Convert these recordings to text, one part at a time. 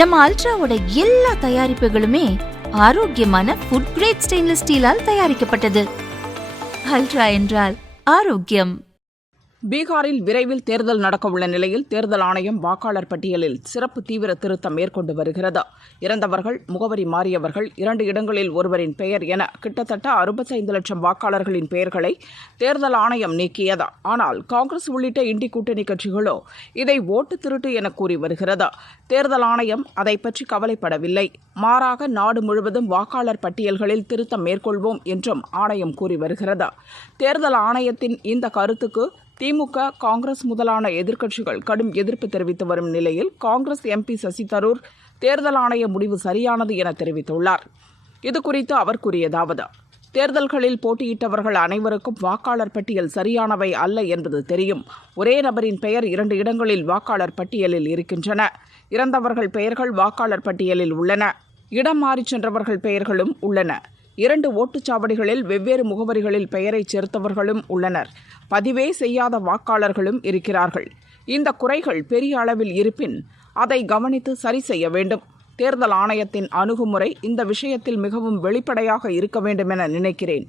நம்ம அல்ட்ராவோட எல்லா தயாரிப்புகளுமே ஆரோக்கியமான ஃபுட் கிரேட் ஸ்டெயின்லெஸ் ஸ்டீலால் தயாரிக்கப்பட்டது. அல்ட்ரா என்றால் ஆரோக்கியம். பீகாரில் விரைவில் தேர்தல் நடக்கவுள்ள நிலையில் தேர்தல் ஆணையம் வாக்காளர் பட்டியலில் சிறப்பு தீவிர திருத்தம் மேற்கொண்டு வருகிறது. இறந்தவர்கள், முகவரி மாறியவர்கள், 2 இடங்களில் ஒருவரின் பெயர் என கிட்டத்தட்ட 65 லட்சம் வாக்காளர்களின் பெயர்களை தேர்தல் ஆணையம் நீக்கியது. ஆனால் காங்கிரஸ் உள்ளிட்ட இண்டி கூட்டணி கட்சிகளோ இதை ஓட்டு திருட்டு என கூறி வருகிறது. தேர்தல் ஆணையம் அதை பற்றி கவலைப்படவில்லை. மாறாக நாடு முழுவதும் வாக்காளர் பட்டியல்களில் திருத்தம் மேற்கொள்வோம் என்றும் ஆணையம் கூறி வருகிறது. தேர்தல் ஆணையத்தின் இந்த கருத்துக்கு திமுக, காங்கிரஸ் முதலான எதிர்க்கட்சிகள் கடும் எதிர்ப்பு தெரிவித்து வரும் நிலையில் காங்கிரஸ் எம்பி சசி தரூர் தேர்தல் ஆணைய முடிவு சரியானது என தெரிவித்துள்ளார். இதுகுறித்து அவர் கூறியதாவது: தேர்தல்களில் போட்டியிட்டவர்கள் அனைவருக்கும் வாக்காளர் பட்டியல் சரியானவை அல்ல என்பது தெரியும். ஒரே நபரின் பெயர் 2 இடங்களில் வாக்காளர் பட்டியலில் இருக்கின்றன. இறந்தவர்கள் பெயர்கள் வாக்காளர் பட்டியலில் உள்ளன. இடம் மாறிச் சென்றவர்கள் பெயர்களும் உள்ளன. 2 ஓட்டுச்சாவடிகளில் வெவ்வேறு முகவரிகளில் பெயரை சேர்த்தவர்களும் உள்ளனர். பதிவே செய்யாத வாக்காளர்களும் இருக்கிறார்கள். இந்த குறைகள் பெரிய அளவில் இருப்பின் அதை கவனித்து சரி செய்ய வேண்டும். தேர்தல் ஆணையத்தின் அணுகுமுறை இந்த விஷயத்தில் மிகவும் வெளிப்படையாக இருக்க வேண்டும் என நினைக்கிறேன்.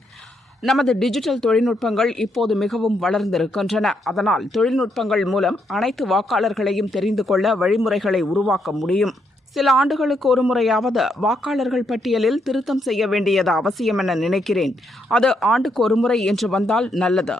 நமது டிஜிட்டல் தொழில்நுட்பங்கள் இப்போது மிகவும் வளர்ந்திருக்கின்றன. அதனால் தொழில்நுட்பங்கள் மூலம் அனைத்து வாக்காளர்களையும் தெரிந்து கொள்ள வழிமுறைகளை உருவாக்க முடியும். சில ஆண்டுகளுக்கு ஒரு முறையாவது வாக்காளர்கள் பட்டியலில் திருத்தம் செய்ய வேண்டியது அவசியம் என நினைக்கிறேன். அது ஆண்டுக்கு ஒரு முறை என்று வந்தால் நல்லது.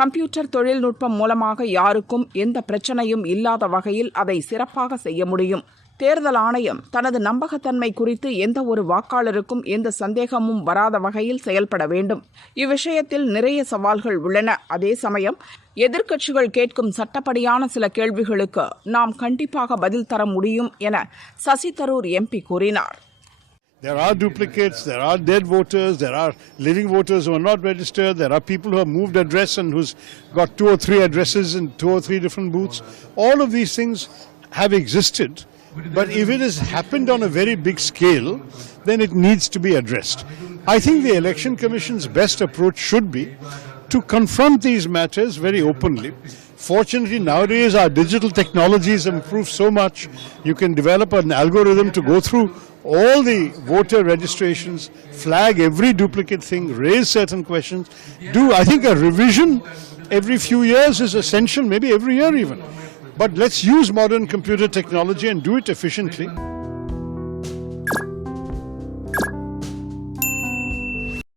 கம்ப்யூட்டர் தொழில்நுட்பம் மூலமாக யாருக்கும் எந்த பிரச்சனையும் இல்லாத வகையில் அதை சிறப்பாக செய்ய முடியும். தேர்தல் ஆணையம் தனது நம்பகத்தன்மை குறித்து எந்த ஒரு வாக்காளருக்கும் எந்த சந்தேகமும் வராத வகையில் செயல்பட வேண்டும். இவ்விஷயத்தில் நிறைய சவால்கள் உள்ளன. அதே சமயம் எதிர்க்கட்சிகள் கேட்கும் சட்டப்படியான சில கேள்விகளுக்கு நாம் கண்டிப்பாக பதில் தர முடியும் என சசி தரூர் எம்பி கூறினார். There are duplicates, there are dead voters, there are living voters who are not registered, there are people who have moved address and who's got 2 or 3 addresses in 2 or 3 different booths. All of these things have existed, but if it has happened on a very big scale, then it needs to be addressed. I think the Election Commission's best approach should be to confront these matters very openly. Fortunately, nowadays our digital technologies improve so much. You can develop an algorithm to go through all the voter registrations, flag every duplicate thing, raise certain questions. I think a revision every few years is essential, maybe every year even. But let's use modern computer technology and do it efficiently.